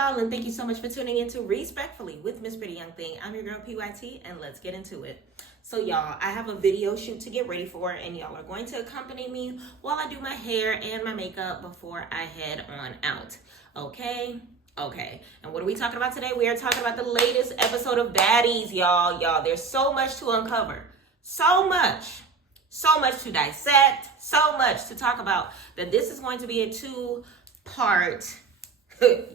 y'all, and thank you so much for tuning in to Respectfully with Miss Pretty Young Thing. I'm your girl PYT, and let's get into it. So y'all, I have a video shoot to get ready for, and y'all are going to accompany me while I do my hair and my makeup before I head on out. Okay, and what are we talking about today? We are talking about the latest episode of Baddies, y'all. There's so much to uncover, so much to dissect, so much to talk about, that this is going to be a two-part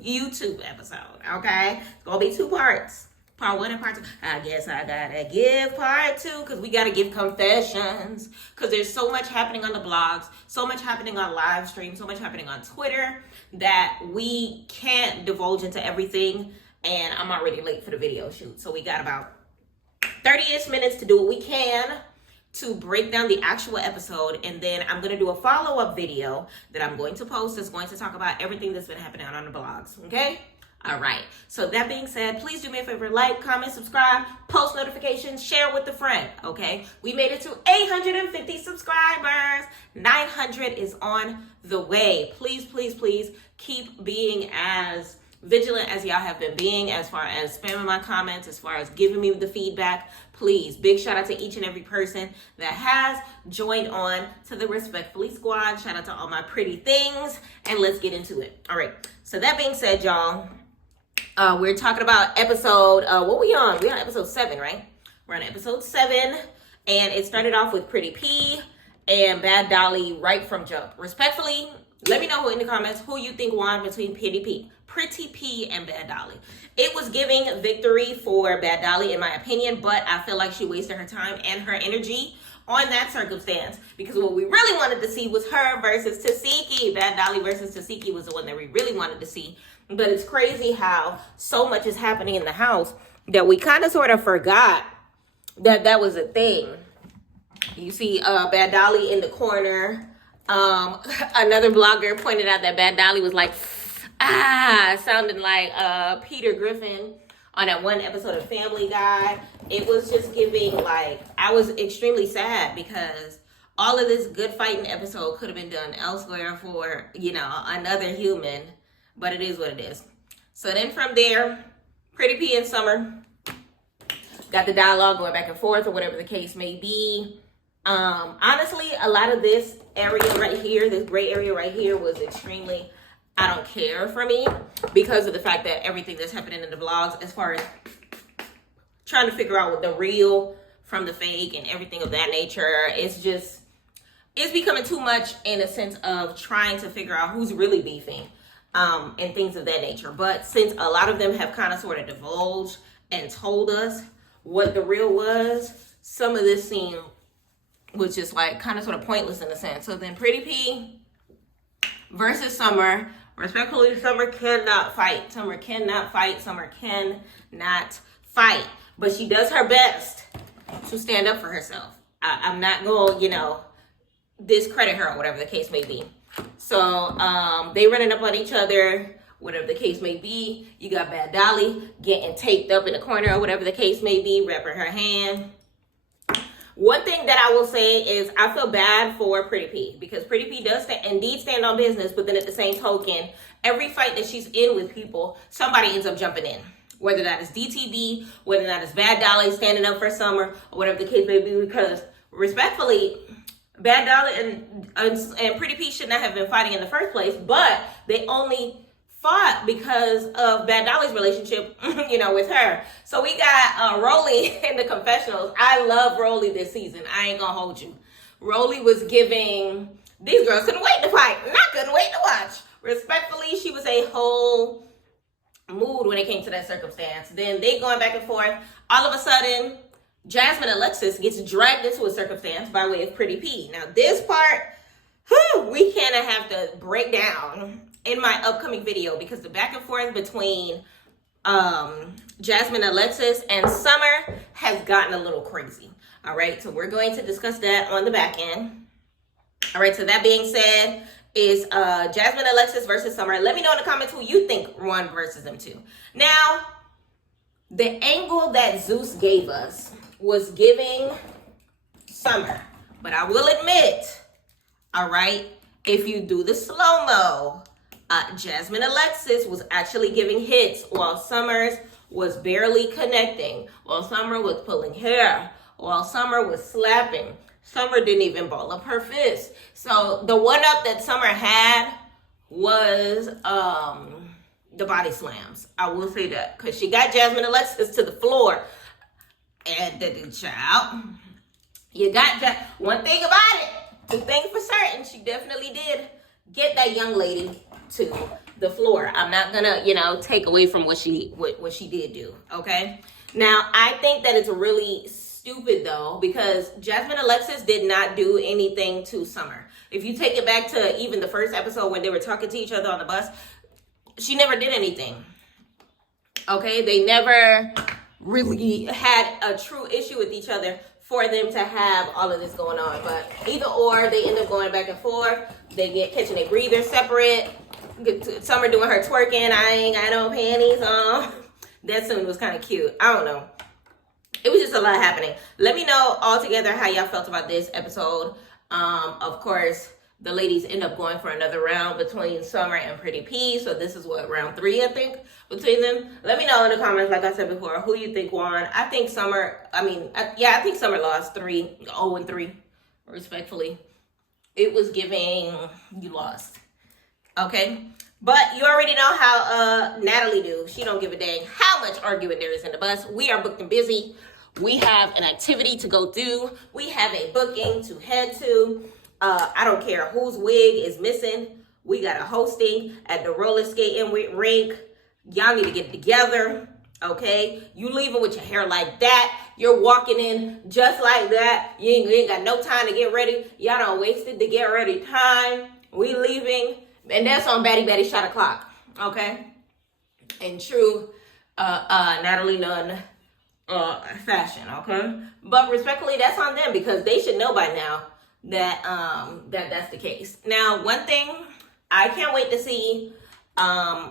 YouTube episode, okay? It's gonna be two parts, part one and part two. I guess I gotta give part two because we gotta give confessions, because there's so much happening on the blogs, so much happening on live stream, so much happening on Twitter that we can't divulge into everything, and I'm already late for the video shoot. So we got about 30-ish minutes to do what we can to break down the actual episode, and then I'm going to do a follow-up video that I'm going to post that's going to talk about everything that's been happening on the blogs, okay? All right, so that being said, please do me a favor, like, comment, subscribe, post notifications, share with a friend, okay? We made it to 850 subscribers. 900 is on the way. Please keep being as vigilant as y'all have been being, as far as spamming my comments, as far as giving me the feedback. Please, big shout out to each and every person that has joined on to the Respectfully Squad. Shout out to all my pretty things, and let's get into it. All right, so that being said, y'all, we're talking about episode, what we on? We're on episode 7, right? We're on episode 7, and it started off with Pretty P and Bad Dolly right from jump. Respectfully, let me know in the comments who you think won between Pretty P and Bad Dolly. It was giving victory for Bad Dolly, in my opinion, but I feel like she wasted her time and her energy on that circumstance, because what we really wanted to see was her versus Tasiki. Bad Dolly versus Tasiki was the one that we really wanted to see. But it's crazy how so much is happening in the house that we kind of sort of forgot that that was a thing. You see Bad Dolly in the corner. Another blogger pointed out that Bad Dolly was like, sounding like Peter Griffin on that one episode of Family Guy. It was just giving, like, I was extremely sad because all of this good fighting episode could have been done elsewhere for, you know, another human, but it is what it is. So then from there, Pretty P and Summer got the dialogue going back and forth, or whatever the case may be. Honestly, a lot of this area right here, this gray area right here, was extremely, I don't care for me, because of the fact that everything that's happening in the vlogs, as far as trying to figure out what the real from the fake and everything of that nature, it's becoming too much in a sense of trying to figure out who's really beefing, and things of that nature. But since a lot of them have kind of sort of divulged and told us what the real was, some of this scene was just like kind of sort of pointless in a sense. So then Pretty P versus Summer. Respectfully, Summer cannot fight. Summer cannot fight. But she does her best to stand up for herself. I'm not going to, you know, discredit her or whatever the case may be. So they running up on each other, whatever the case may be. You got Bad Dolly getting taped up in the corner or whatever the case may be, wrapping her hand. One thing that I will say is I feel bad for Pretty P, because Pretty P does indeed stand on business, but then at the same token, every fight that she's in with people, somebody ends up jumping in. Whether that is DTB, whether that is Bad Dolly standing up for Summer, or whatever the case may be, because respectfully, Bad Dolly and Pretty P should not have been fighting in the first place, but they only fought because of Bad Dolly's relationship, you know, with her. So we got Rolly in the confessionals. I love Rolly this season. I ain't gonna hold you. Rolly was giving, these girls couldn't wait to fight. I couldn't wait to watch. Respectfully, she was a whole mood when it came to that circumstance. Then they going back and forth. All of a sudden, Jasmine and Alexis gets dragged into a circumstance by way of Pretty P. Now this part, we kind of have to break down in my upcoming video, because the back and forth between Jasmine, Alexis, and Summer has gotten a little crazy. All right, so we're going to discuss that on the back end. All right, so that being said, is Jasmine, Alexis versus Summer. Let me know in the comments who you think won versus them two. Now, the angle that Zeus gave us was giving Summer, but I will admit, all right, if you do the slow-mo, Jasmine Alexis was actually giving hits while Summers was barely connecting, while Summer was pulling hair, while Summer was slapping. Summer didn't even ball up her fist. So the one up that Summer had was the body slams. I will say that, because she got Jasmine Alexis to the floor. And the child, you got that. One thing about it, two things for certain, she definitely did get that young lady to the floor. I'm not gonna, take away from what she did do. Okay. Now, I think that it's really stupid though, because Jasmine Alexis did not do anything to Summer. If you take it back to even the first episode when they were talking to each other on the bus, she never did anything. Okay, they never really had a true issue with each other for them to have all of this going on. But either or, they end up going back and forth. They get catching their breathers separate. Summer doing her twerking. I ain't got no panties on. That scene was kind of cute. I don't know. It was just a lot happening. Let me know all together how y'all felt about this episode. Of course, the ladies end up going for another round between Summer and Pretty P. So this is what, round 3, I think, between them. Let me know in the comments, like I said before, who you think won. I think Summer, I think Summer lost 0-3, respectfully. It was giving you lost. Okay? But you already know how Natalie do. She don't give a dang how much arguing there is in the bus. We are booked and busy. We have an activity to go do. We have a booking to head to. I don't care whose wig is missing. We got a hosting at the roller skating rink. Y'all need to get together, okay? You leaving with your hair like that. You're walking in just like that. You ain't got no time to get ready. Y'all done wasted the get ready time. We leaving. And that's on Baddy Shot O'Clock, okay? In true Natalie Nunn fashion, okay? But respectfully, that's on them, because they should know by now that that's the case. Now, one thing, I can't wait to see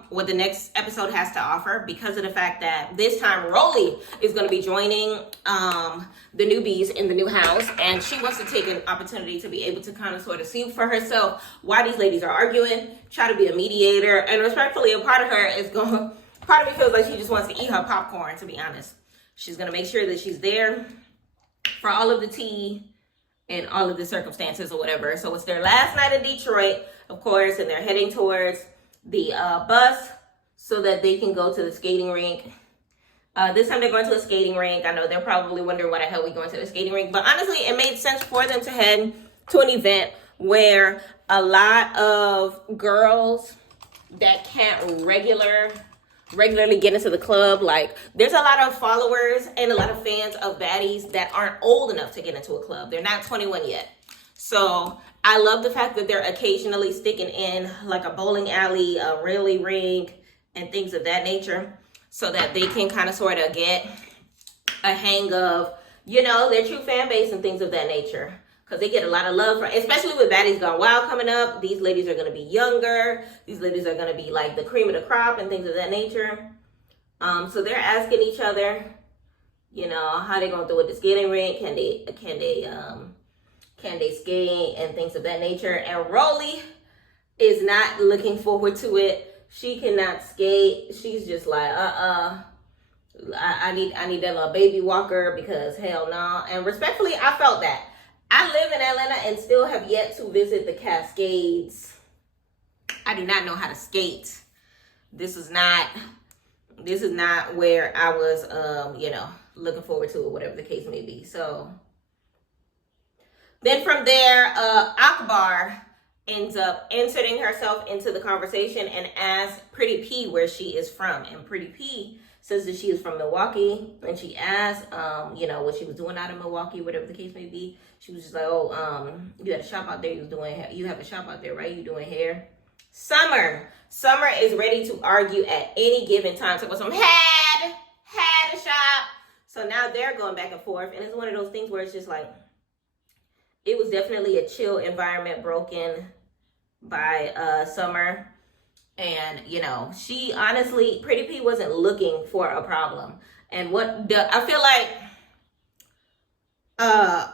what the next episode has to offer, because of the fact that this time Rolly is going to be joining the newbies in the new house, and she wants to take an opportunity to be able to kind of sort of see for herself why these ladies are arguing, try to be a mediator, and respectfully, a part of her is going, part of me feels like she just wants to eat her popcorn, to be honest. She's going to make sure that she's there for all of the tea and all of the circumstances or whatever. So it's their last night in Detroit, of course, and they're heading towards the bus so that they can go to the skating rink. This time they're going to a skating rink. I know they're probably wondering why the hell we going to the skating rink, but honestly, it made sense for them to head to an event where a lot of girls that can't regularly get into the club, like there's a lot of followers and a lot of fans of Baddies that aren't old enough to get into a club. They're not 21 yet. So I love the fact that they're occasionally sticking in like a bowling alley, a rally rink, and things of that nature, so that they can kind of sort of get a hang of, their true fan base and things of that nature. Because they get a lot of love, especially with Baddies Gone Wild coming up. These ladies are going to be younger. These ladies are going to be like the cream of the crop and things of that nature. So they're asking each other, how they going to do it at the skating rink. Can they skate and things of that nature. And Rolly is not looking forward to it. She cannot skate. She's just like, I need that little baby walker, because hell no. And respectfully, I felt that. I live in Atlanta and still have yet to visit the Cascades. I do not know how to skate. This is not where I was, looking forward to it, whatever the case may be. So then from there, Akbar ends up inserting herself into the conversation and asks Pretty P where she is from. And Pretty P says that she is from Milwaukee. And she asks, what she was doing out of Milwaukee, whatever the case may be. She was just like, you had a shop out there. You have a shop out there, right? You doing hair. Summer is ready to argue at any given time. So some had a shop. So now they're going back and forth. And it's one of those things where it's just like, it was definitely a chill environment broken by Summer. And, she honestly, Pretty P wasn't looking for a problem. And I feel like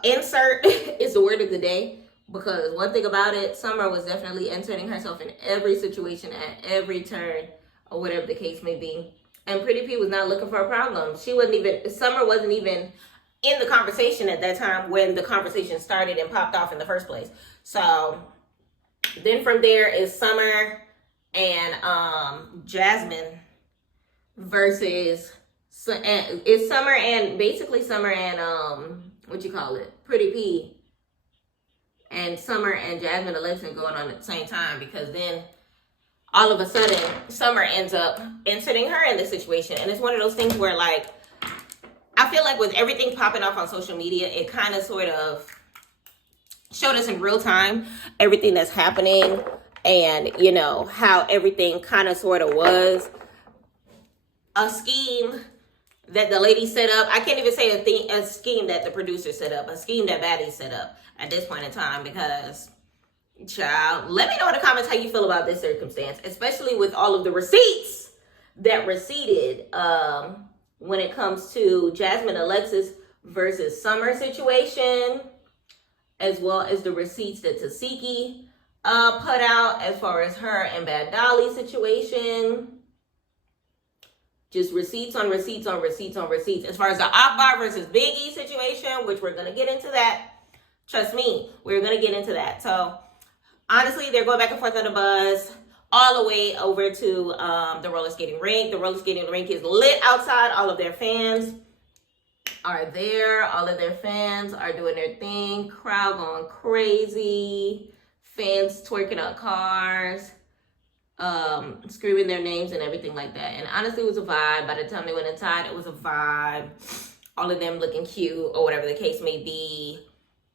insert is the word of the day. Because one thing about it, Summer was definitely inserting herself in every situation at every turn, or whatever the case may be. And Pretty P was not looking for a problem. Summer wasn't even in the conversation at that time when the conversation started and popped off in the first place. So then from there is Summer and Jasmine versus it's Summer and Pretty P, and Summer and Jasmine election going on at the same time, because then all of a sudden Summer ends up inserting her in the situation. And it's one of those things where, like, I feel like with everything popping off on social media, it kind of sort of showed us in real time everything that's happening, and you know how everything kind of sort of was a scheme that the lady set up. I can't even say a scheme that the producer set up, a scheme that Baddies set up at this point in time. Because, child, let me know in the comments how you feel about this circumstance, especially with all of the receipts that receded when it comes to Jasmine Alexis versus Summer situation, as well as the receipts that Tasiki put out as far as her and Bad Dolly situation. Just receipts on receipts on receipts on receipts. As far as the Akbar versus Biggie situation, which we're going to get into that. Trust me, we're going to get into that. So, honestly, they're going back and forth on the bus all the way over to the roller skating rink. The roller skating rink is lit outside. All of their fans are there. All of their fans are doing their thing. Crowd going crazy. Fans twerking on cars. Screaming their names and everything like that. And honestly, it was a vibe. By the time they went inside, it was a vibe. All of them looking cute, or whatever the case may be.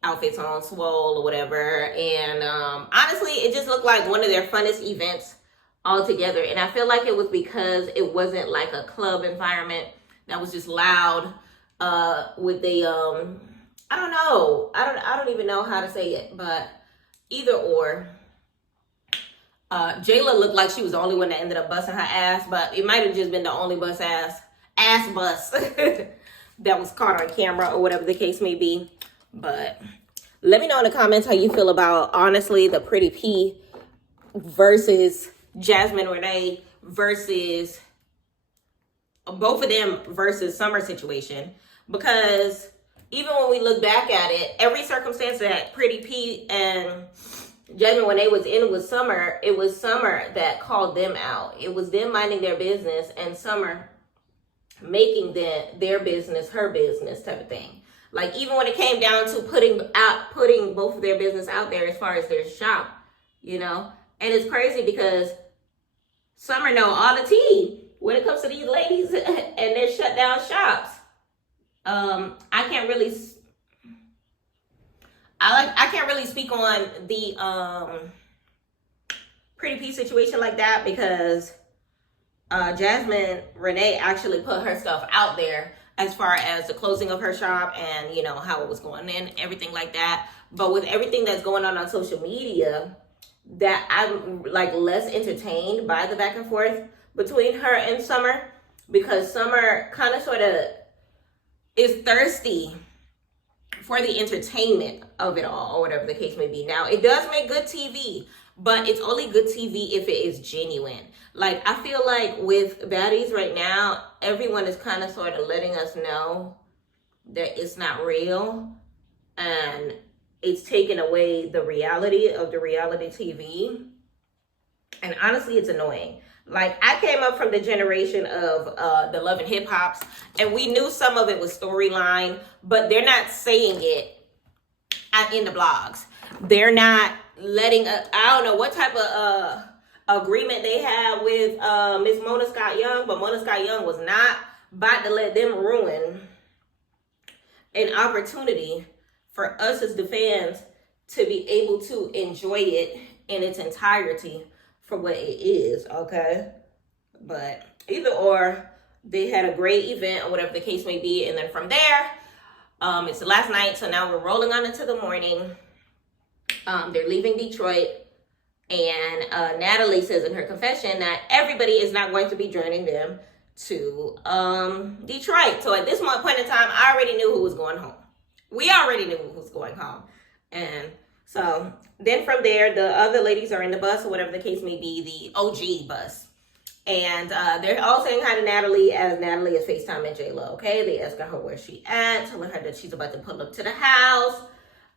Outfits on swole or whatever. And honestly, it just looked like one of their funnest events altogether. And I feel like it was because it wasn't like a club environment that was just loud with the I don't know. I don't even know how to say it, but either or. Jayla looked like she was the only one that ended up busting her ass, but it might have just been the only ass bust that was caught on camera, or whatever the case may be. But let me know in the comments how you feel about, honestly, the Pretty P versus Jasmine Renee versus both of them versus Summer situation. Because even when we look back at it, every circumstance that Pretty P and Jasmine, when they was in with Summer, it was Summer that called them out. It was them minding their business and Summer making their business her business type of thing. Like, even when it came down to putting both of their business out there as far as their shop, you know. And it's crazy because Summer know all the tea when it comes to these ladies and their shut down shops. I can't really speak on the Pretty P situation like that, because Jasmine Renee actually put her stuff out there as far as the closing of her shop and, you know, how it was going and everything like that. But with everything that's going on social media, that I'm like less entertained by the back and forth between her and Summer, because Summer kind of sort of is thirsty for the entertainment of it all, or whatever the case may be. Now, it does make good TV, but it's only good TV if it is genuine. Like, I feel like with Baddies right now, everyone is kind of sort of letting us know that it's not real, and it's taken away the reality of the reality TV. And honestly, it's annoying. Like, I came up from the generation of the Love and Hip Hops, and we knew some of it was storyline, but they're not saying it in the blogs. They're not letting, I don't know what type of agreement they had with Miss Mona Scott Young, but Mona Scott Young was not about to let them ruin an opportunity for us as the fans to be able to enjoy it in its entirety for what it is, okay? But either or, they had a great event or whatever the case may be. And then from there, it's the last night, so now we're rolling on into the morning. They're leaving Detroit, and Natalie says in her confession that everybody is not going to be joining them to Detroit. So at this point in time, I already knew who was going home. We already knew who was going home. And So then from there, the other ladies are in the bus or whatever the case may be, the OG bus. And they're all saying hi to Natalie as Natalie is FaceTiming J-Lo, okay? They asking her where she at, telling her that she's about to pull up to the house.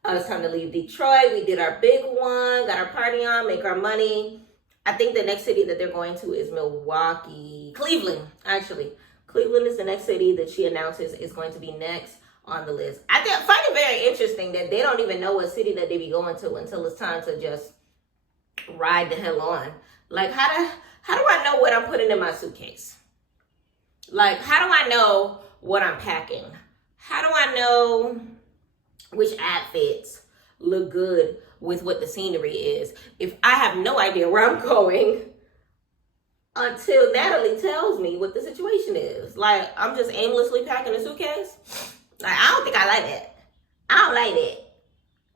It's time to leave Detroit. We did our big one, got our party on, make our money. I think the next city that they're going to is Milwaukee. Cleveland, actually. Cleveland is the next city that she announces is going to be next on the list. I find it very interesting that they don't even know what city that they be going to until it's time to just ride the hell on. Like, how do I know what I'm putting in my suitcase? Like, how do I know what I'm packing? How do I know which outfits look good with what the scenery is if I have no idea where I'm going until Natalie tells me what the situation is? Like, I'm just aimlessly packing a suitcase. Like, I don't think I like that. I don't like that.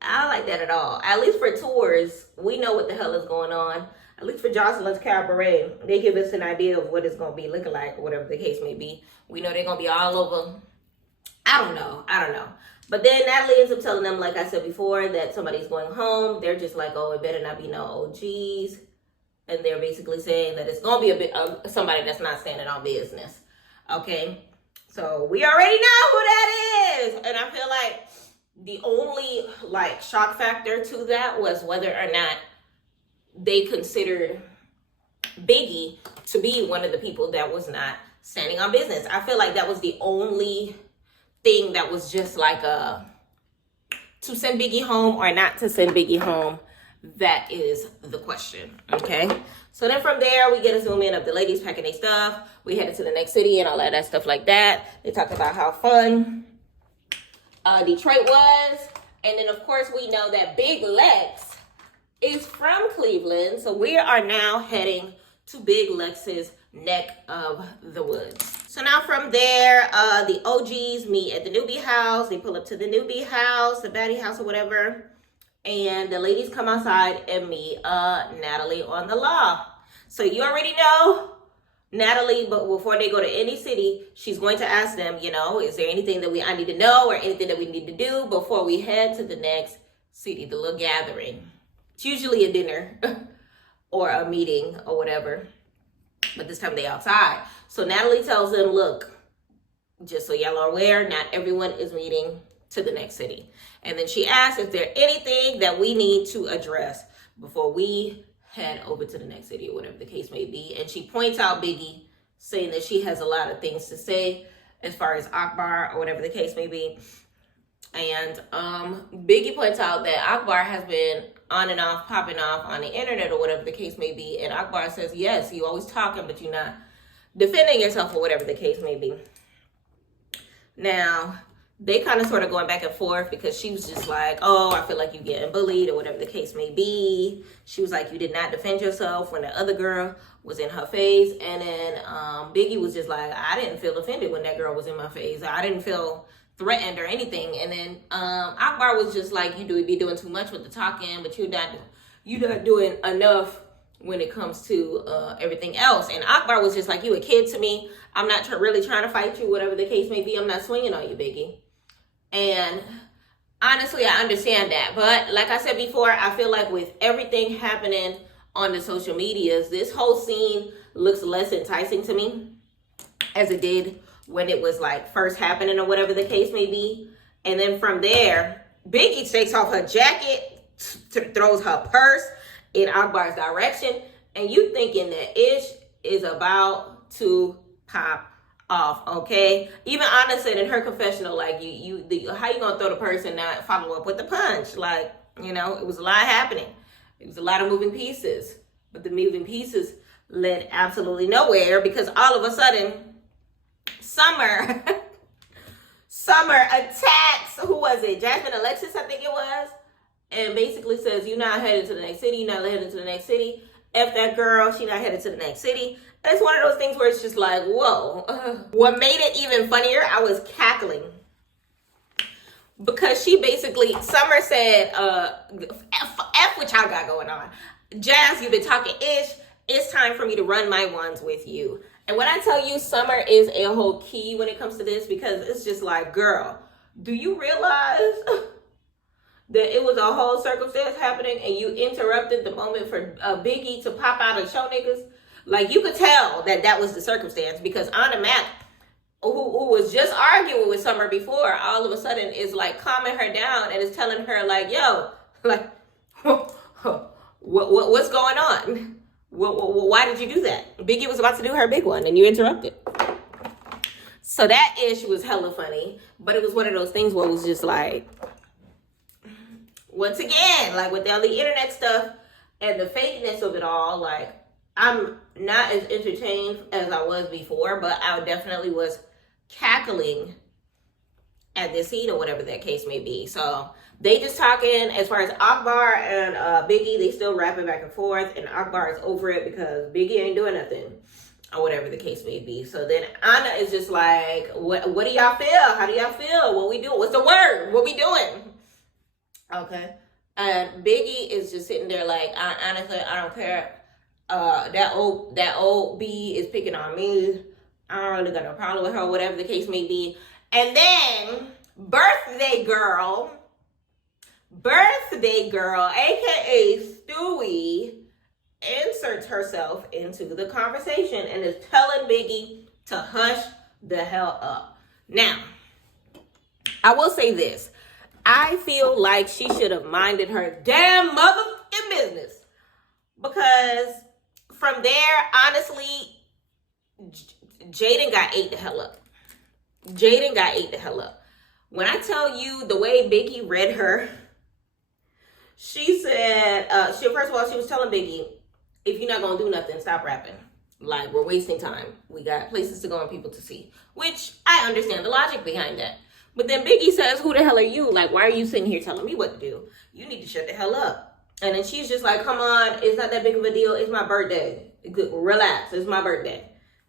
I don't like that at all. At least for tours, we know what the hell is going on. At least for Jocelyn's Cabaret, they give us an idea of what it's going to be looking like, or whatever the case may be. We know they're going to be all over. I don't know. But then Natalie ends up telling them, like I said before, that somebody's going home. They're just like, oh, it better not be no OGs. And they're basically saying that it's going to be a bit somebody that's not standing on business. Okay? So we already know who that is. And I feel like the only, like, shock factor to that was whether or not they considered Biggie to be one of the people that was not standing on business. I feel like that was the only thing that was just like to send Biggie home or not to send Biggie home. That is the question, okay? So then from there, we get a zoom in of the ladies packing their stuff. We headed to the next city and all of that stuff like that. They talk about how fun Detroit was. And then, of course, we know that Big Lex is from Cleveland. So we are now heading to Big Lex's neck of the woods. So now from there, the OGs meet at the newbie house. They pull up to the newbie house, the baddie house or whatever. And the ladies come outside and meet Natalie on the law. So you already know Natalie, but before they go to any city, she's going to ask them, you know, is there anything that I need to know or anything that we need to do before we head to the next city, the little gathering. It's usually a dinner or a meeting or whatever, but this time they outside. So Natalie tells them, look, just so y'all are aware, not everyone is meeting to the next city. And then she asks if there's anything that we need to address before we head over to the next city or whatever the case may be. And she points out Biggie, saying that she has a lot of things to say as far as Akbar or whatever the case may be. And Biggie points out that Akbar has been on and off, popping off on the internet or whatever the case may be. And Akbar says, yes, you always talking, but you're not defending yourself or whatever the case may be. Now, they kind of sort of going back and forth because she was just like, oh, I feel like you're getting bullied or whatever the case may be. She was like, you did not defend yourself when the other girl was in her face. And then Biggie was just like, I didn't feel offended when that girl was in my face. I didn't feel threatened or anything. And then Akbar was just like, you be doing too much with the talking, but you're not doing enough when it comes to everything else. And Akbar was just like, you a kid to me. I'm not really trying to fight you, whatever the case may be. I'm not swinging on you, Biggie. And honestly, I understand that. But like I said before, I feel like with everything happening on the social medias, this whole scene looks less enticing to me as it did when it was like first happening or whatever the case may be. And then from there, Biggie takes off her jacket, throws her purse in Akbar's direction. And you thinking that Ish is about to pop off, okay? Even Anna said in her confessional, like, how you gonna throw the purse and not follow up with the punch? Like, you know, it was a lot happening. It was a lot of moving pieces. But the moving pieces led absolutely nowhere because all of a sudden, Summer attacks, who was it? Jasmine and Alexis, I think it was. And basically says, you're not headed to the next city. You're not headed to the next city. F that girl. She not headed to the next city. And it's one of those things where it's just like, whoa. What made it even funnier, I was cackling. Because she basically, Summer said, F what y'all got going on. Jazz, you've been talking ish. It's time for me to run my ones with you. And when I tell you Summer is a whole key when it comes to this, because it's just like, girl, do you realize that it was a whole circumstance happening and you interrupted the moment for Biggie to pop out and show niggas. Like, you could tell that that was the circumstance, because Anna Mac, who was just arguing with Summer before, all of a sudden is like calming her down and is telling her like, yo, like, what's going on? Why did you do that? Biggie was about to do her big one and you interrupted. So that issue was hella funny, but it was one of those things where it was just like, once again, like with all the internet stuff and the fakeness of it all, like, I'm not as entertained as I was before, but I definitely was cackling at this scene or whatever that case may be. So they just talking as far as Akbar and Biggie, they still rapping back and forth, and Akbar is over it because Biggie ain't doing nothing or whatever the case may be. So then Anna is just like, what do y'all feel? How do y'all feel? What we doing? What's the word? What we doing? Okay. And Biggie is just sitting there like, honestly, I don't care. That old B is picking on me. I don't really got no problem with her, whatever the case may be. And then birthday girl, aka Stewie, inserts herself into the conversation and is telling Biggie to hush the hell up. Now, I will say this. I feel like she should have minded her damn motherfucking business. Because from there, honestly, Jaden got ate the hell up. When I tell you the way Biggie read her, she said, first of all, she was telling Biggie, if you're not going to do nothing, stop rapping. Like, we're wasting time. We got places to go and people to see. Which, I understand the logic behind that. But then Biggie says, who the hell are you? Like, why are you sitting here telling me what to do? You need to shut the hell up. And then she's just like, come on, it's not that big of a deal. It's my birthday. Relax, it's my birthday.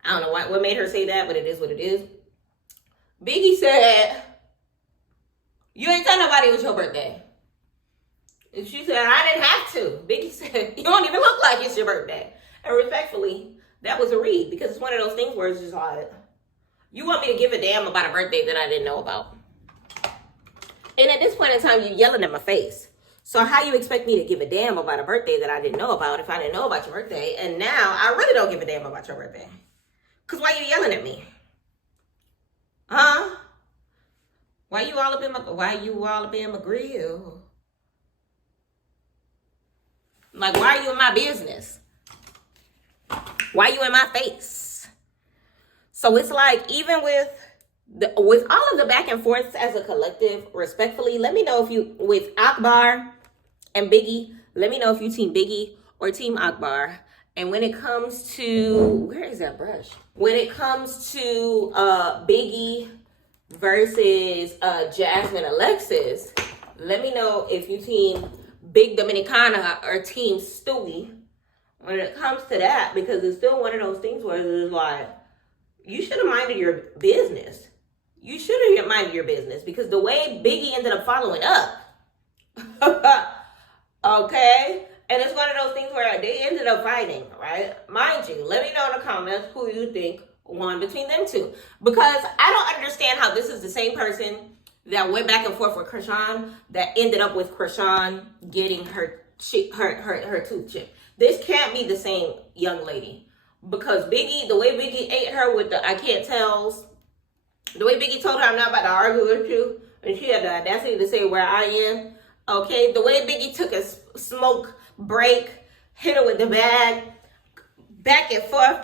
I don't know what made her say that, but it is what it is. Biggie said, you ain't tell nobody it was your birthday. And she said, I didn't have to. Biggie said, you don't even look like it's your birthday. And respectfully, that was a read, because it's one of those things where it's just like, you want me to give a damn about a birthday that I didn't know about. And at this point in time, you're yelling at my face. So how you expect me to give a damn about a birthday that I didn't know about if I didn't know about your birthday? And now I really don't give a damn about your birthday. Because why you yelling at me? Huh? Why you all up in my grill? Like, why are you in my business? Why you in my face? So it's like, even with all of the back and forths as a collective, respectfully, let me know if you, with Akbar and Biggie, let me know if you team Biggie or team Akbar. And when it comes to, where is that brush? When it comes to Biggie versus Jasmine Alexis, let me know if you team Big Dominicana or team Stewie when it comes to that, because it's still one of those things where it's like, you should have minded your business. You should have minded your business, because the way Biggie ended up following up, okay? And it's one of those things where they ended up fighting, right? Mind you, let me know in the comments who you think won between them two. Because I don't understand how this is the same person that went back and forth with Krishan that ended up with Krishan getting her tooth chipped. This can't be the same young lady. Because Biggie, the way Biggie ate her with the I can't tells, the way Biggie told her, I'm not about to argue with you, and she had the audacity to say where I am, okay? The way Biggie took a smoke break, hit her with the bag, back and forth,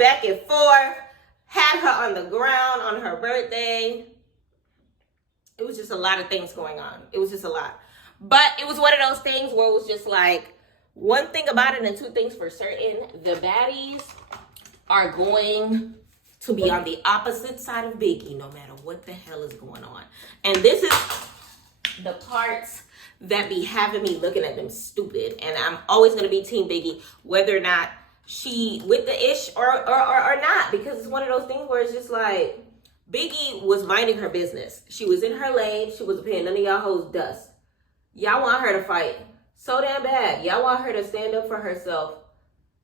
had her on the ground on her birthday. It was just a lot of things going on. It was just a lot. But it was one of those things where it was just like, one thing about it and two things for certain, the baddies are going to be on the opposite side of Biggie no matter what the hell is going on. And this is the parts that be having me looking at them stupid. And I'm always going to be team Biggie, whether or not she with the ish or not, because it's one of those things where it's just like, Biggie was minding her business. She was in her lane. She wasn't paying none of y'all hoes dust. Y'all want her to fight so damn bad. Y'all want her to stand up for herself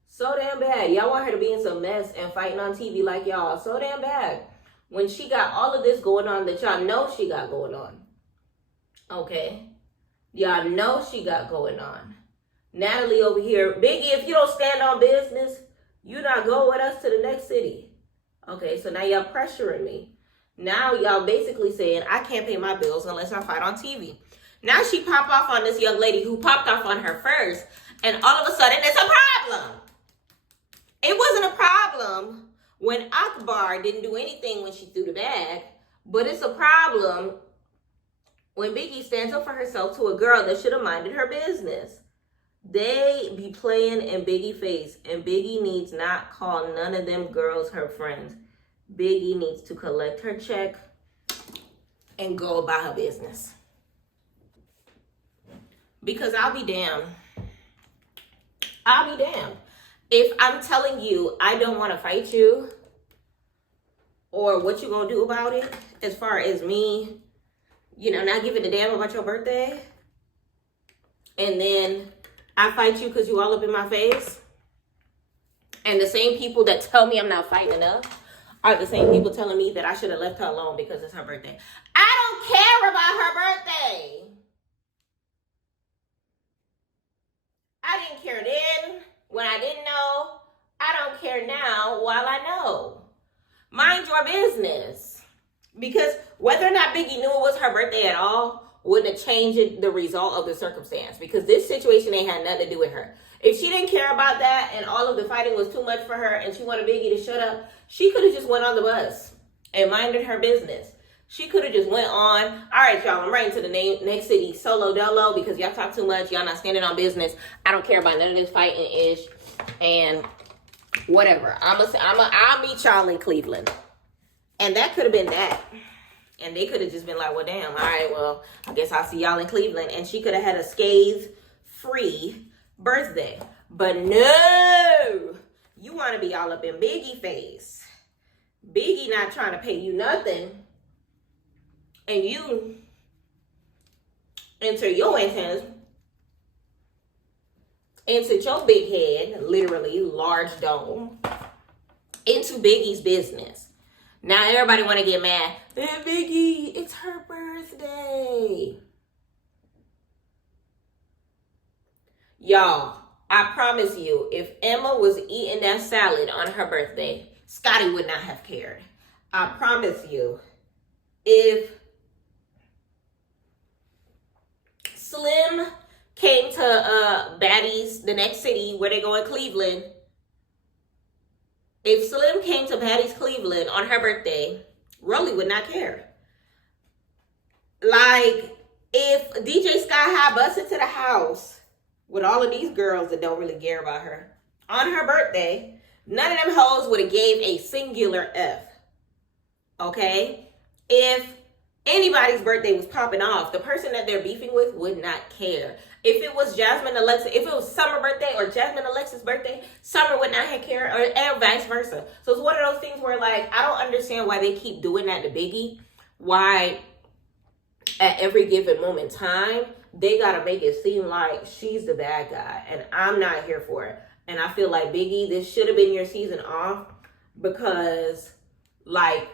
so damn bad. Y'all want her to be in some mess and fighting on TV like y'all so damn bad. When she got all of this going on that y'all know she got going on. Okay. Y'all know she got going on. Natalie over here, Biggie, if you don't stand on business, you not go with us to the next city. Okay, so now y'all pressuring me. Now y'all basically saying I can't pay my bills unless I fight on TV. Now she popped off on this young lady who popped off on her first, and all of a sudden it's a problem. It wasn't a problem when Akbar didn't do anything when she threw the bag, but it's a problem when Biggie stands up for herself to a girl that should have minded her business. They be playing in Biggie face, and Biggie needs not call none of them girls her friends. Biggie needs to collect her check and go about her business. Because I'll be damned. I'll be damned. If I'm telling you I don't want to fight you, or what you gonna do about it, as far as me, not giving a damn about your birthday, and then I fight you because you all up in my face, and the same people that tell me I'm not fighting enough are the same people telling me that I should have left her alone because it's her birthday. I don't care about her birthday. I didn't care then when I didn't know. I don't care now while I know. Mind your business. Because whether or not Biggie knew it was her birthday at all wouldn't have changed the result of the circumstance. Because this situation ain't had nothing to do with her. If she didn't care about that and all of the fighting was too much for her and she wanted Biggie to shut up, she could have just went on the bus and minded her business. She could have just went on. All right, y'all, I'm riding to the next city solo dolo because y'all talk too much. Y'all not standing on business. I don't care about none of this fighting ish and whatever. I'll meet y'all in Cleveland. And that could have been that. And they could have just been like, well, damn, all right, well, I guess I'll see y'all in Cleveland. And she could have had a scathe-free birthday. But no, you want to be all up in Biggie face. Biggie not trying to pay you nothing. And you enter your antennas, into your big head, literally large dome, into Biggie's business. Now everybody want to get mad. Man, Biggie, it's her birthday. Y'all, I promise you, if Emma was eating that salad on her birthday, Scotty would not have cared. I promise you. If Slim came to Baddies, the next city where they go in Cleveland, if Slim came to Baddies, Cleveland on her birthday, Rolly would not care. Like, if DJ Sky High busted to the house with all of these girls that don't really care about her on her birthday, none of them hoes would have gave a singular F. Okay? If anybody's birthday was popping off, the person that they're beefing with would not care. If it was Jasmine Alexa, if it was Summer birthday or Jasmine Alexa's birthday, Summer would not have cared, or vice versa. So it's one of those things where, like, I don't understand why they keep doing that to Biggie. Why at every given moment in time, they got to make it seem like she's the bad guy. And I'm not here for it. And I feel like, Biggie, this should have been your season off because, like,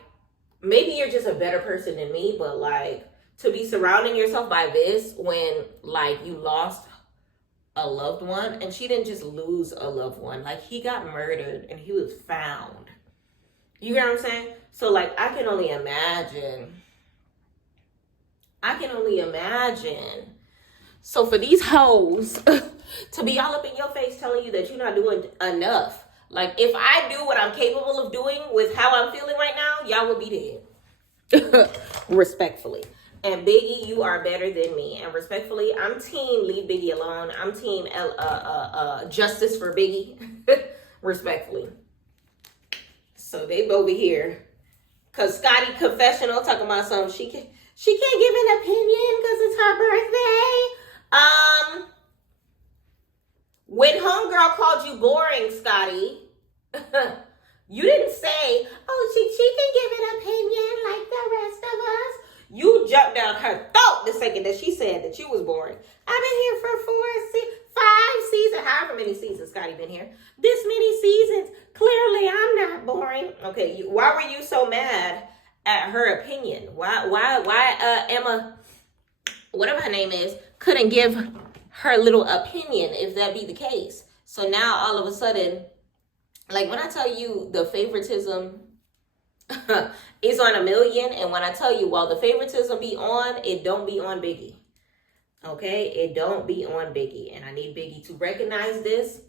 maybe you're just a better person than me, but, like, to be surrounding yourself by this when, like, you lost a loved one, and she didn't just lose a loved one. Like, he got murdered and he was found. You get what I'm saying? So, like, I can only imagine. So for these hoes to be all up in your face telling you that you're not doing enough. Like, if I do what I'm capable of doing with how I'm feeling right now, y'all will be dead. Respectfully. And Biggie, you are better than me. And respectfully, I'm team leave Biggie alone. I'm team justice for Biggie. Respectfully. So they over here. Because Scotty confessional talking about something. She can't give an opinion because it's her birthday. When homegirl called you boring, Scotty, you didn't say, oh, she can give an opinion like the rest of us. You jumped down her throat the second that she said that you was boring. I've been here for 5 seasons, however many seasons Scotty been here. This many seasons. Clearly, I'm not boring. Okay, why were you so mad at her opinion? Why Emma, whatever her name is, couldn't give her little opinion if that be the case. So now all of a sudden, like when I tell you the favoritism is on a million, and when I tell you while the favoritism be on, it don't be on Biggie. Okay, it don't be on Biggie. And I need Biggie to recognize this,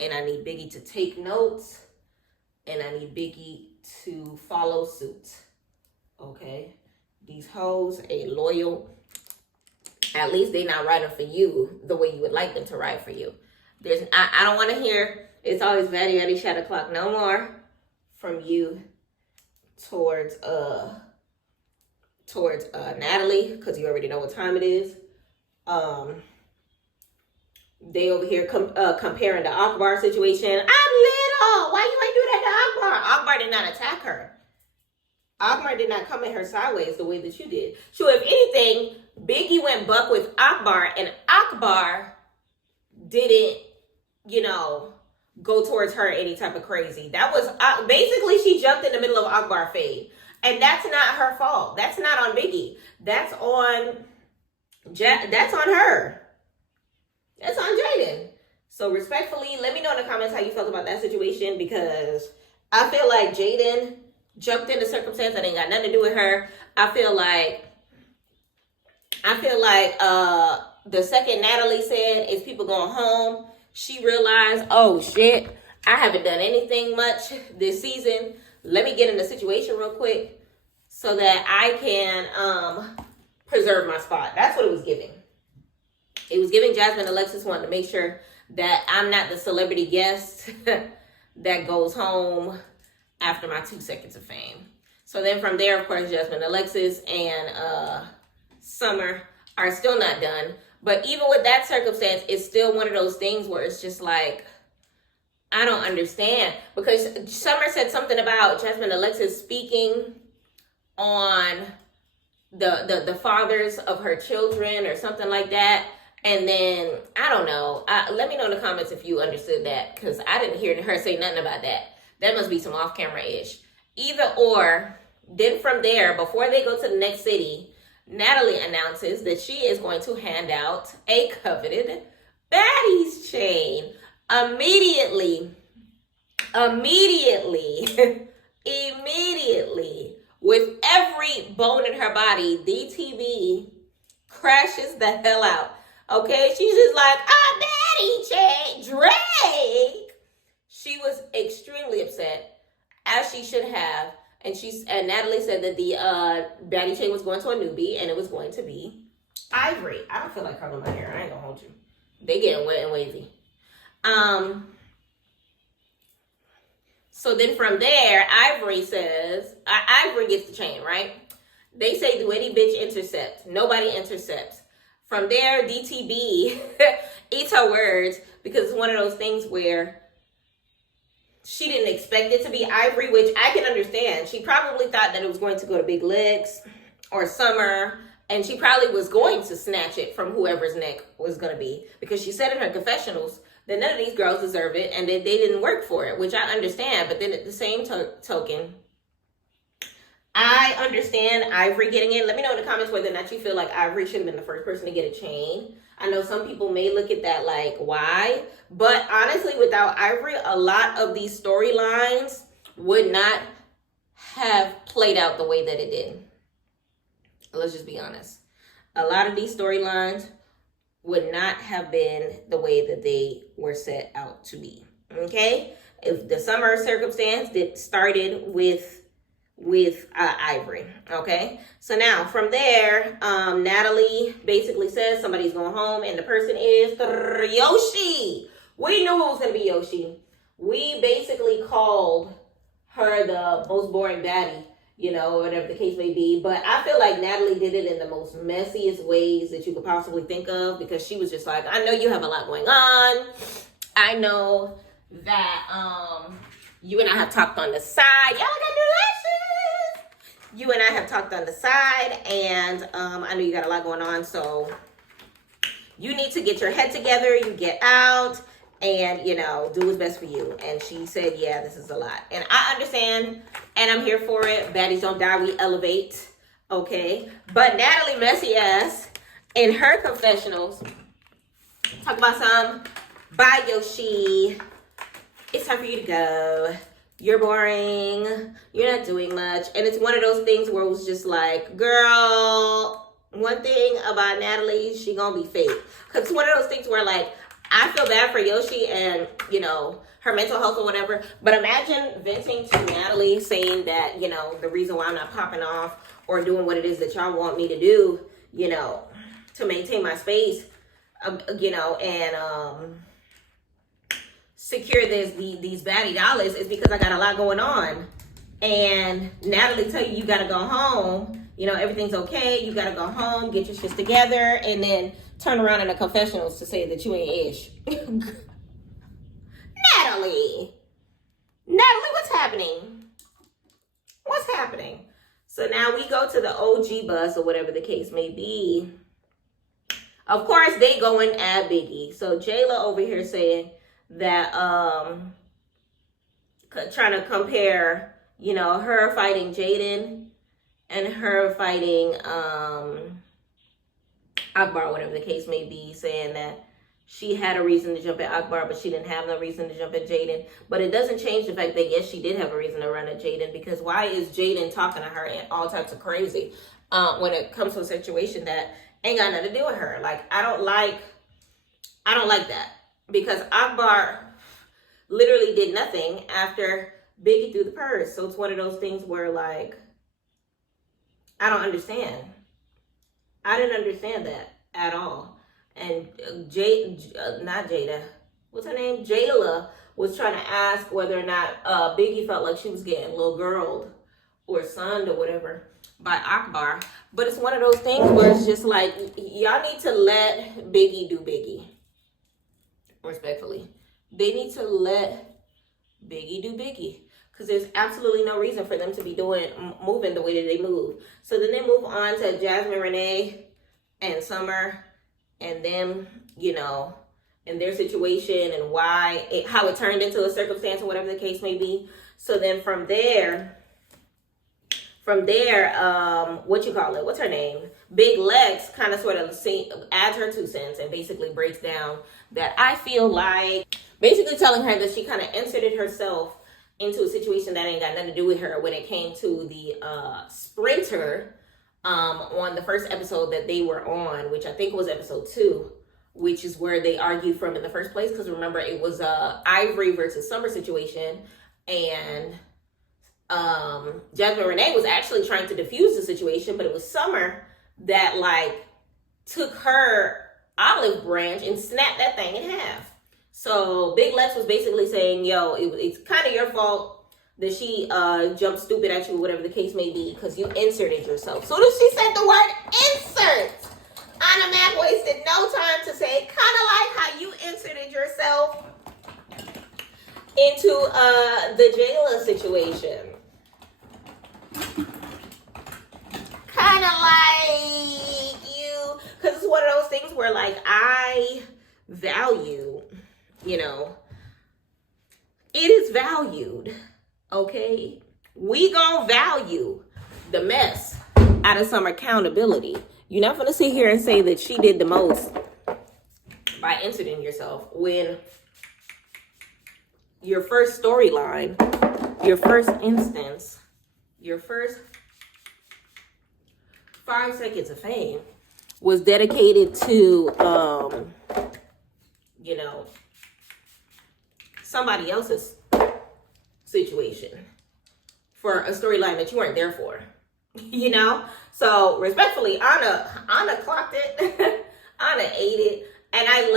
and I need Biggie to take notes, and I need Biggie to follow suit. Okay, these hoes ain't loyal. At least they not riding for you the way you would like them to ride for you. I don't want to hear it's always Baddy shot o'clock no more from you towards Natalie, because you already know what time it is. They over here comparing the Akbar situation. I'm little. Why you ain't do that to Akbar? Akbar did not attack her. Akbar did not come at her sideways the way that you did. So if anything, Biggie went buck with Akbar, and Akbar didn't, go towards her any type of crazy. That was basically she jumped in the middle of Akbar fade, and that's not her fault. That's not on Biggie. That's on her. That's on Jaden. So respectfully, let me know in the comments how you felt about that situation, because I feel like Jaden jumped in a circumstance that ain't got nothing to do with her. I feel like the second Natalie said is people going home, she realized, oh shit, I haven't done anything much this season. Let me get in the situation real quick so that I can preserve my spot. That's what it was giving. It was giving Jasmine and Alexis wanted to make sure that I'm not the celebrity guest that goes home after my 2 seconds of fame. So then from there, of course, Jasmine, Alexis, and Summer are still not done. But even with that circumstance, it's still one of those things where it's just like, I don't understand. Because Summer said something about Jasmine and Alexis speaking on the fathers of her children or something like that. And then, I don't know. Let me know in the comments if you understood that, because I didn't hear her say nothing about that. That must be some off-camera-ish. Either or, then from there, before they go to the next city, Natalie announces that she is going to hand out a coveted Baddies chain. Immediately, with every bone in her body, DTV crashes the hell out. Okay, she's just like, Baddies chain, Drake. She was extremely upset, as she should have. And Natalie said that the Baddies chain was going to a newbie, and it was going to be Ivory. I don't feel like curling my hair. I ain't gonna hold you. They getting wet and wavy. So then from there, Ivory says, Ivory gets the chain, right? They say, do any bitch intercept? Nobody intercepts. From there, DTB eats her words, because it's one of those things where she didn't expect it to be Ivory, which I can understand. She probably thought that it was going to go to Big Legs or Summer, and she probably was going to snatch it from whoever's neck was going to be, because she said in her confessionals that none of these girls deserve it and that they didn't work for it, which I understand. But then at the same token, I understand Ivory getting it. Let me know in the comments whether or not you feel like Ivory should have been the first person to get a chain. I know some people may look at that like, why? But honestly, without Ivory, a lot of these storylines would not have played out the way that it did. Let's just be honest. A lot of these storylines would not have been the way that they were set out to be. Okay? If the Summer circumstance that started with Ivory. Okay, so now from there, Natalie basically says somebody's going home, and the person is Yoshi. We knew it was gonna be Yoshi. We basically called her the most boring baddie, whatever the case may be. But I feel like Natalie did it in the most messiest ways that you could possibly think of, because she was just like, I know you have a lot going on. I know that you and I have talked on the side. Y'all got new lashes. You and I have talked on the side, and I know you got a lot going on, so you need to get your head together. You get out and, do what's best for you. And she said, yeah, this is a lot. And I understand, and I'm here for it. Baddies don't die, we elevate. Okay. But Natalie messy ass in her confessionals, talk about some, bye Yoshi, it's time for you to go. You're boring. You're not doing much. And it's one of those things where it was just like, girl, one thing about Natalie, she gonna be fake. Because it's one of those things where, like, I feel bad for Yoshi and, you know, her mental health or whatever. But imagine venting to Natalie saying that, you know, the reason why I'm not popping off or doing what it is that y'all want me to do, you know, to maintain my space, you know, and secure these baddie dollars is because I got a lot going on. And Natalie tell you gotta go home, you know, everything's okay, you gotta go home, get your shit together, and then turn around in the confessionals to say that you ain't ish. Natalie, what's happening? What's happening? So now we go to the OG bus or whatever the case may be. Of course, they going at Biggie. So Jayla over here saying that trying to compare, you know, her fighting Jaden and her fighting Akbar, whatever the case may be, saying that she had a reason to jump at Akbar, but she didn't have no reason to jump at Jaden. But it doesn't change the fact that, yes, she did have a reason to run at Jaden, because why is Jaden talking to her and all types of crazy when it comes to a situation that ain't got nothing to do with her? Like, I don't like that, because Akbar literally did nothing after Biggie threw the purse. So it's one of those things where, like, I don't understand. I didn't understand that at all. And not Jada, what's her name? Jayla was trying to ask whether or not Biggie felt like she was getting little girled or sunned or whatever by Akbar. But it's one of those things where it's just like, y'all need to let Biggie do Biggie. Respectfully. They need to let Biggie do Biggie. Because there's absolutely no reason for them to be moving the way that they move. So then they move on to Jasmine, Renee, and Summer, and them, you know, and their situation and how it turned into a circumstance or whatever the case may be. So then from there, what you call it? What's her name? Big Lex kind of sort of adds her 2 cents and basically breaks down that I feel like, basically telling her that she kind of inserted herself into a situation that ain't got nothing to do with her when it came to the sprinter on the first episode that they were on, which I think was episode 2, which is where they argued from in the first place. Because remember, it was a Ivory versus Summer situation, and Jasmine Renee was actually trying to diffuse the situation, but it was Summer that, like, took her olive branch and snapped that thing in half. So Big Lex was basically saying, yo, it's kind of your fault that she jumped stupid at you, whatever the case may be, because you inserted yourself. So she said the word insert, Anna Mac wasted no time to say, kind of like how you inserted yourself into the Jayla situation. Kind of like you, because it's one of those things where, like, I value, you know, it is valued, okay? We gonna value the mess out of some accountability. You're not gonna sit here and say that she did the most by inserting yourself when your first storyline, your first instance, your first 5 seconds of fame was dedicated to, you know, somebody else's situation for a storyline that you weren't there for, you know? So respectfully, Anna clocked it. Anna ate it. And I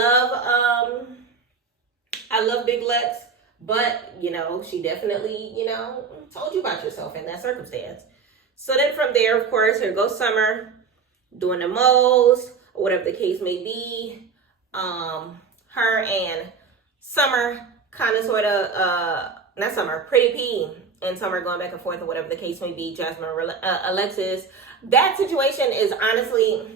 love Big Lex, but, you know, she definitely, you know, told you about yourself in that circumstance. So then from there, of course, here goes Summer doing the most, or whatever the case may be. Her and Summer kind of sort of, not Summer, Pretty P and Summer going back and forth, or whatever the case may be, Jasmine, Alexis. That situation is honestly,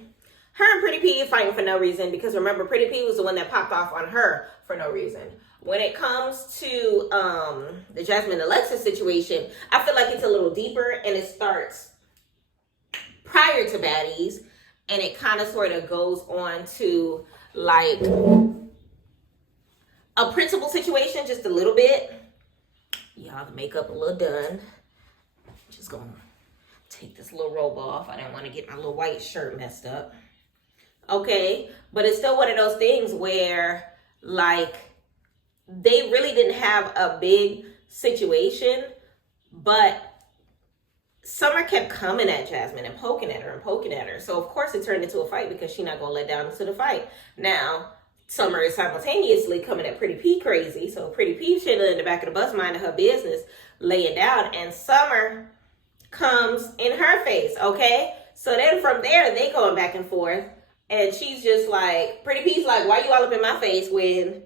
her and Pretty P fighting for no reason, because remember, Pretty P was the one that popped off on her for no reason. When it comes to the Jasmine Alexis situation, I feel like it's a little deeper, and it starts prior to Baddies, and it kind of sort of goes on to like a principal situation just a little bit. Y'all, the makeup a little done. Just gonna take this little robe off. I didn't want to get my little white shirt messed up. Okay, but it's still one of those things where like they really didn't have a big situation, but Summer kept coming at Jasmine and poking at her and poking at her. So of course it turned into a fight because she's not gonna let down into the fight. Now Summer is simultaneously coming at Pretty P crazy. So Pretty P chilling in the back of the bus minding her business, laying down, and Summer comes in her face, okay? So then from there, they going back and forth, and she's just like, Pretty P's like, why you all up in my face when,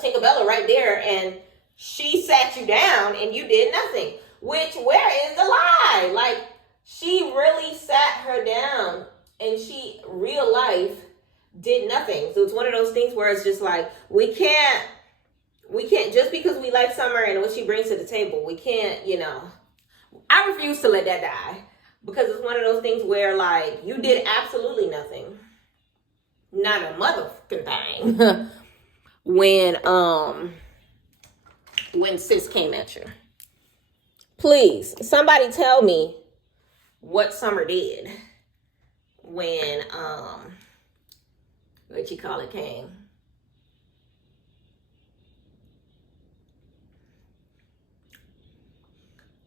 Tinkerbella right there, and she sat you down and you did nothing. Which, where is the lie? Like, she really sat her down and she, real life, did nothing. So it's one of those things where it's just like, we can't, just because we like Summer and what she brings to the table, we can't, I refuse to let that die. Because it's one of those things where, like, you did absolutely nothing. Not a motherfucking thing. when sis came at you. Please, somebody tell me what Summer did when, came.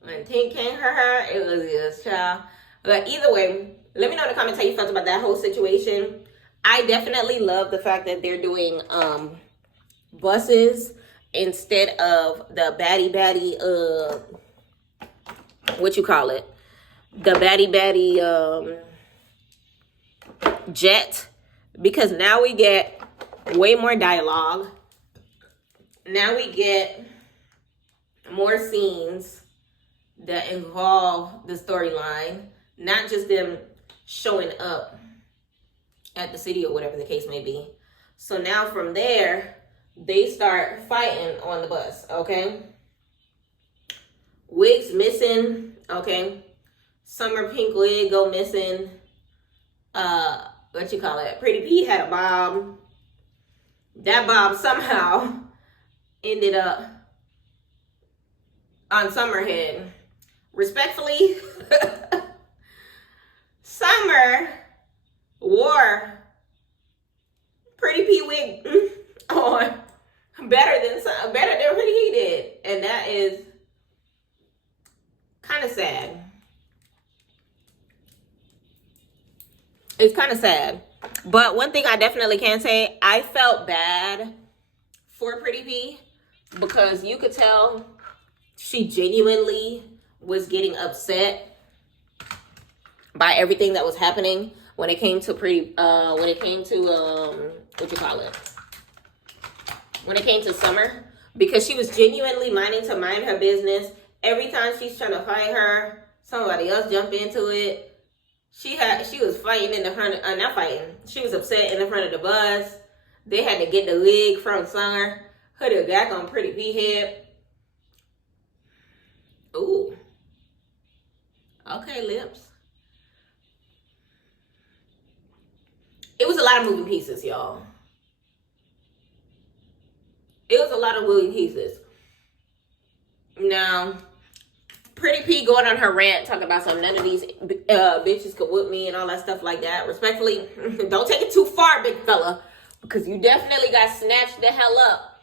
When Tink came her, it was just child. But either way, let me know in the comments how you felt about that whole situation. I definitely love the fact that they're doing buses instead of the baddie jet, because now we get way more dialogue. Now we get more scenes that involve the storyline, not just them showing up at the city or whatever the case may be. So now from there, they start fighting on the bus, okay? Wigs missing, okay? Summer pink wig go missing. Pretty P had a bob. That bob somehow ended up on Summer head. Respectfully, Summer wore Pretty P wig on better than Pretty P did, and that is kind of sad. It's kind of sad. But one thing I definitely can say, I felt bad for Pretty P because you could tell she genuinely was getting upset by everything that was happening when it came to Summer, because she was genuinely mind her business. Every time she's trying to fight her, somebody else jump into it. She was fighting in the front, not fighting. She was upset in the front of the bus. They had to get the wig from Summer, put it back on Pretty P head. Ooh. Okay, lips. It was a lot of moving pieces, y'all. It was a lot of moving pieces. Now, Pretty P going on her rant, talking about some none of these bitches could whip me and all that stuff like that. Respectfully, don't take it too far, big fella, because you definitely got snatched the hell up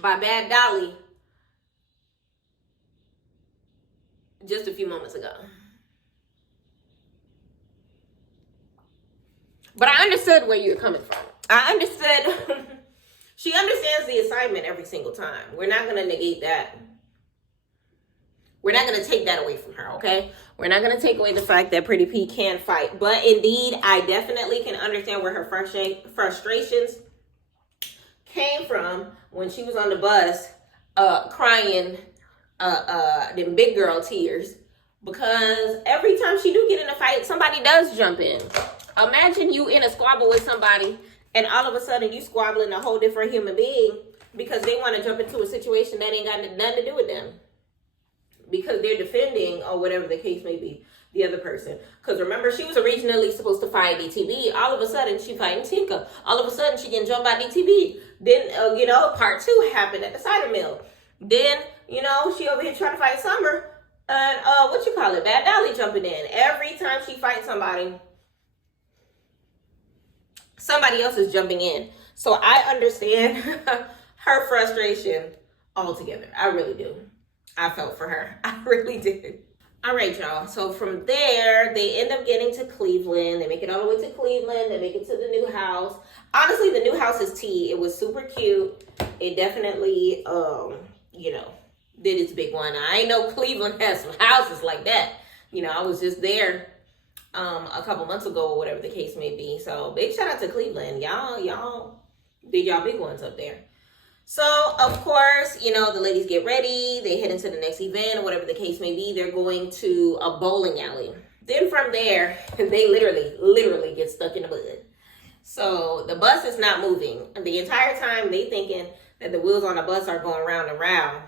by Bad Dolly just a few moments ago. But I understood where you were coming from. I understood. She understands the assignment every single time. We're not going to negate that. We're not going to take that away from her, okay? We're not going to take away the fact that Pretty P can fight. But indeed, I definitely can understand where her frustrations came from when she was on the bus crying them big girl tears. Because every time she do get in a fight, somebody does jump in. Imagine you in a squabble with somebody and all of a sudden you squabbling a whole different human being because they want to jump into a situation that ain't got nothing to do with them. because they're defending or whatever the case may be, the other person. Because remember, she was originally supposed to fight DTB. All of a sudden, she fighting Tinka. All of a sudden, she getting jumped by DTB. Then, part 2 happened at the cider mill. Then, she over here trying to fight Summer. And, Bad Dolly jumping in. Every time she fights somebody else is jumping in. So I understand her frustration altogether. I really do. I felt for her. I really did. All right, y'all. So from there, they end up getting to Cleveland. They make it all the way to Cleveland. They make it to the new house. Honestly, the new house is tea. It was super cute. It definitely, did its big one. I ain't know Cleveland has some houses like that. I was just there a couple months ago or whatever the case may be. So big shout out to Cleveland. Y'all did y'all big ones up there. So, of course, the ladies get ready. They head into the next event or whatever the case may be. They're going to a bowling alley. Then from there, they literally get stuck in the mud. So the bus is not moving. And the entire time they thinking that the wheels on the bus are going round and round.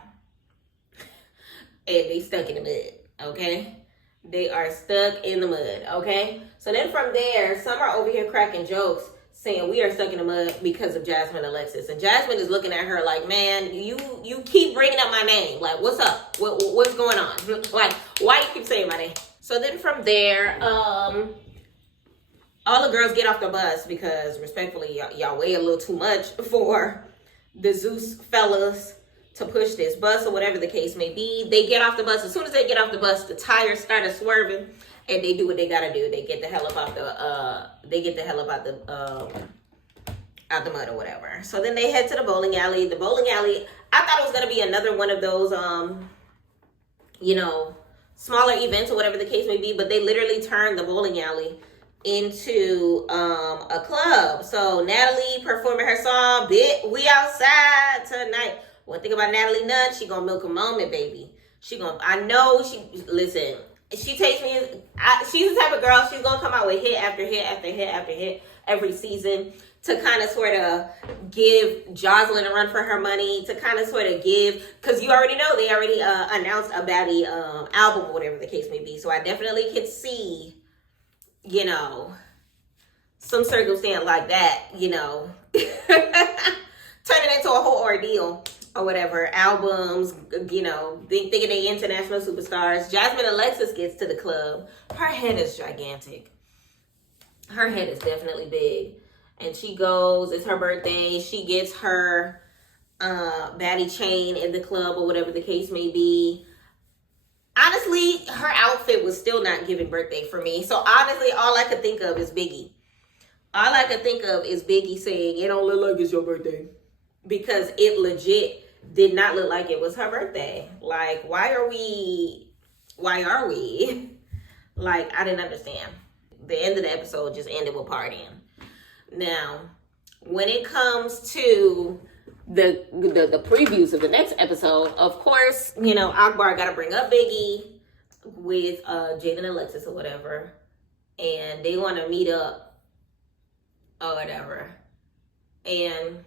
And they stuck in the mud, okay? They are stuck in the mud, okay? So then from there, some are over here cracking jokes, saying we are stuck in the mud because of Jasmine and Alexis. And Jasmine is looking at her like, man, you keep bringing up my name. Like, what's up? What's going on? Like, why you keep saying my name? So then from there, all the girls get off the bus because, respectfully, y'all weigh a little too much for the Zeus fellas to push this bus or whatever the case may be. They get off the bus. As soon as they get off the bus, the tires started swerving. And they do what they gotta do. They get the hell up out the mud or whatever. So then they head to the bowling alley. The bowling alley, I thought it was gonna be another one of those smaller events or whatever the case may be, but they literally turned the bowling alley into a club. So Natalie performing her song, We Outside Tonight. One thing about Natalie Nunn, she gonna milk a moment, baby. She takes me, she's the type of girl, she's going to come out with hit after hit after hit after hit every season to kind of sort of give Jocelyn a run for her money, to kind of sort of give, because you already know they already announced a Baddie album or whatever the case may be. So I definitely could see, some circumstance like that, turning into a whole ordeal. Or whatever, albums, thinking they international superstars. Jasmine Alexis gets to the club. Her head is gigantic. Her head is definitely big. And she goes, it's her birthday. She gets her baddie chain in the club or whatever the case may be. Honestly, her outfit was still not giving birthday for me. So honestly, all I could think of is Biggie. All I could think of is Biggie saying, it don't look like it's your birthday. Because it legit did not look like it was her birthday. Like, why are we? Like, I didn't understand. The end of the episode just ended with partying. Now, when it comes to the previews of the next episode, of course, Akbar got to bring up Biggie with Jaden and Alexis or whatever. And they want to meet up or whatever. And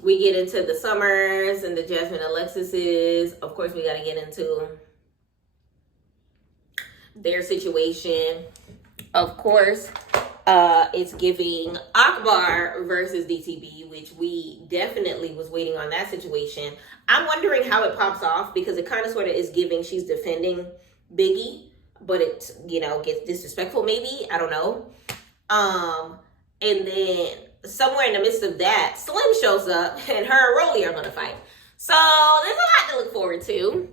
we get into the Summers and the Jasmine Alexises. Of course, we got to get into their situation. Of course, it's giving Akbar versus DTB, which we definitely was waiting on that situation. I'm wondering how it pops off because it kind of sort of is giving she's defending Biggie, but it, gets disrespectful maybe. I don't know. And then somewhere in the midst of that, Slim shows up and her and Rolly are going to fight. So there's a lot to look forward to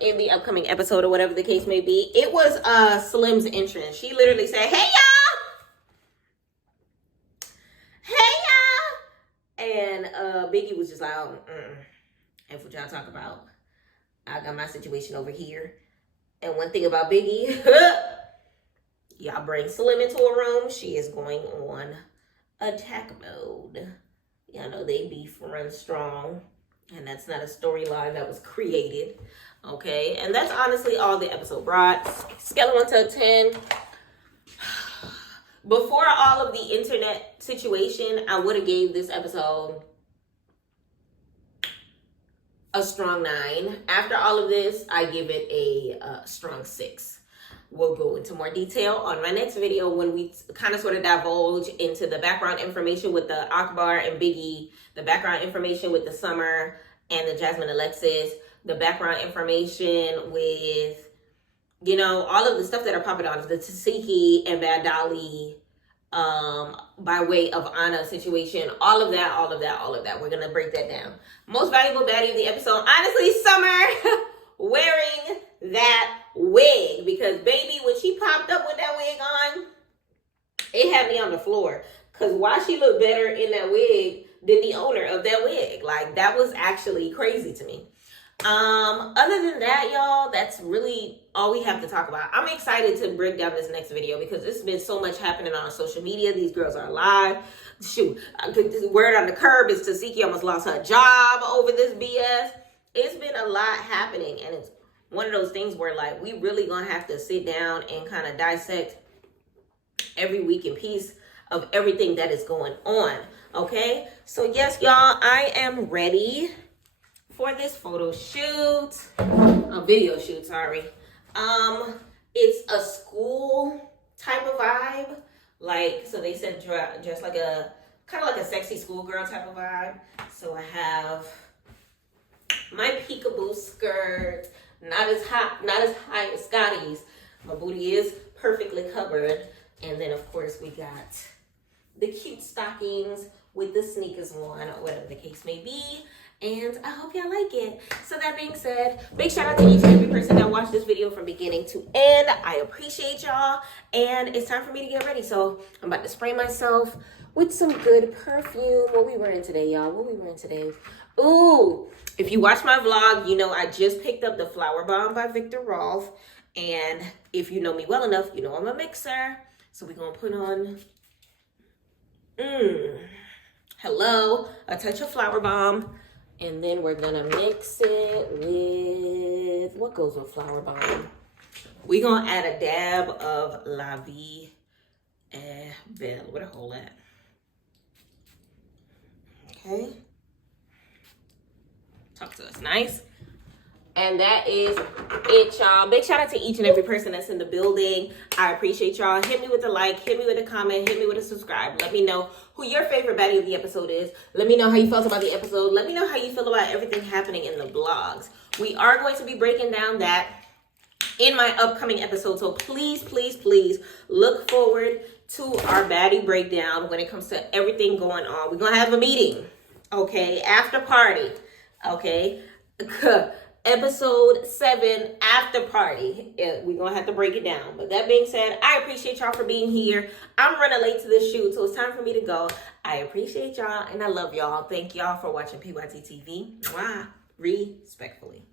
in the upcoming episode or whatever the case may be. It was Slim's entrance. She literally said, hey, y'all. And Biggie was just like, and what y'all talk about? I got my situation over here. And one thing about Biggie, y'all bring Slim into a room, she is going on attack mode. Y'all know they beef runs strong, and that's not a storyline that was created. Okay, and that's honestly all the episode brought. Scale of 1 to 10. Before all of the internet situation, I would have gave this episode a strong 9. After all of this, I give it a strong 6. We'll go into more detail on my next video when we kind of sort of divulge into the background information with the Akbar and Biggie, the background information with the Summer and the Jasmine Alexis, the background information with, you know, all of the stuff that are popping on, the Tasiki and Bad Dolly, by way of Anna situation, all of that. We're going to break that down. Most valuable baddie of the episode, honestly, Summer wearing that wig, because baby, when she popped up with that wig on, it had me on the floor, because why she looked better in that wig than the owner of that wig? Like, that was actually crazy to me. Other than that, y'all, that's really all we have to talk about. I'm excited to break down this next video because there's been so much happening on social media. These girls are alive. Shoot, word on the curb is Tasiki almost lost her job over this BS. It's been a lot happening, and it's one of those things where, like, we really gonna have to sit down and kind of dissect every week in piece of everything that is going on. Okay, so yes, y'all, I am ready for this photo shoot, a video shoot, sorry. It's a school type of vibe, like, so they said just like a kind of like a sexy schoolgirl type of vibe. So I have my peekaboo skirt, not as high as Scotty's. My booty is perfectly covered, and then of course we got the cute stockings with the sneakers on, or whatever the case may be. And I hope y'all like it. So that being said, big shout out to each and every person that watched this video from beginning to end. I appreciate y'all. And it's time for me to get ready. So I'm about to spray myself with some good perfume. What we wearing today, y'all? What we wearing today? Ooh, if you watch my vlog, you know I just picked up the Flower Bomb by Victor Rolf. And if you know me well enough, you know I'm a mixer. So we're going to put on, hello, a touch of Flower Bomb. And then we're gonna mix it with, what goes with Flower Bomb? We're gonna add a dab of La Vie et Belle. Where the hole at? Okay. Talk to us nice. And that is it, y'all. Big shout out to each and every person that's in the building. I appreciate y'all. Hit me with a like, hit me with a comment, hit me with a subscribe. Let me know who your favorite baddie of the episode is. Let me know how you felt about the episode. Let me know how you feel about everything happening in the blogs. We are going to be breaking down that in my upcoming episode. So please, please, please look forward to our baddie breakdown when it comes to everything going on. We're going to have a meeting, okay? After party, okay? Episode 7 after party. We're gonna have to break it down. But that being said, I appreciate y'all for being here. I'm running late to this shoot, so it's time for me to go. I appreciate y'all and I love y'all. Thank y'all for watching PYT TV. Mwah. Respectfully.